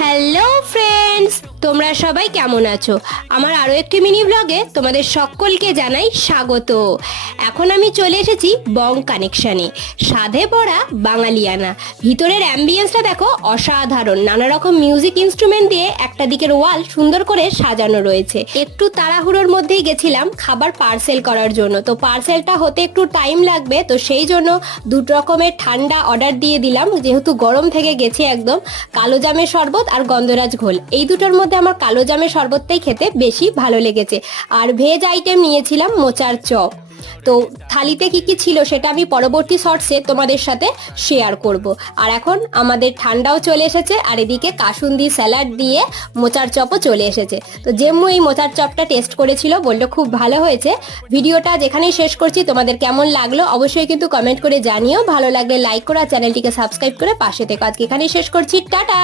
Hello friends, তোমরা সবাই কেমন আছো? আমার আরও একটি মিনি ব্লগে তোমাদের সকলকে জানাই স্বাগত। এখন আমি চলে এসেছি বং কানেকশানে, স্বাদে ভরা বাঙালিয়ানা। ভিতরের অ্যাম্বিয়েন্সটা দেখো, অসাধারণ। নানা রকম মিউজিক ইনস্ট্রুমেন্ট দিয়ে একটা দিকের ওয়াল সুন্দর করে সাজানো রয়েছে। একটু তাড়াহুড়োর মধ্যেই গেছিলাম খাবার পার্সেল করার জন্য, তো পার্সেলটা হতে একটু টাইম লাগবে, তো সেই জন্য দুটো রকমের ঠান্ডা অর্ডার দিয়ে দিলাম, যেহেতু গরম থেকে গেছে একদম। কালো জামের শরবত আর গন্ধরাজ ঘোল, এই দুটোর মধ্যে আমার কালো জামের শরবতটাই খেতে বেশি ভালো লেগেছে। আর ভেজ আইটেম নিয়েছিলাম মোচার চপ। তো থালিতে কি কি ছিল সেটা আমি পরবর্তী শর্টসে তোমাদের সাথে শেয়ার করব। আর এখন আমাদের ঠান্ডাও চলে এসেছে, আর এদিকে কাসুন্দি স্যালাড দিয়ে মোচার চপও চলে এসেছে। তো জেম্মু এই মোচার চপটা টেস্ট করেছিল, বললো খুব ভালো হয়েছে। ভিডিওটা যেখানেই শেষ করছি, তোমাদের কেমন লাগলো অবশ্যই কিন্তু কমেন্ট করে জানিও। ভালো লাগলে লাইক করো আর চ্যানেলটিকে সাবস্ক্রাইব করে পাশে থেকো। আজকে এখানেই শেষ করছি, টাটা।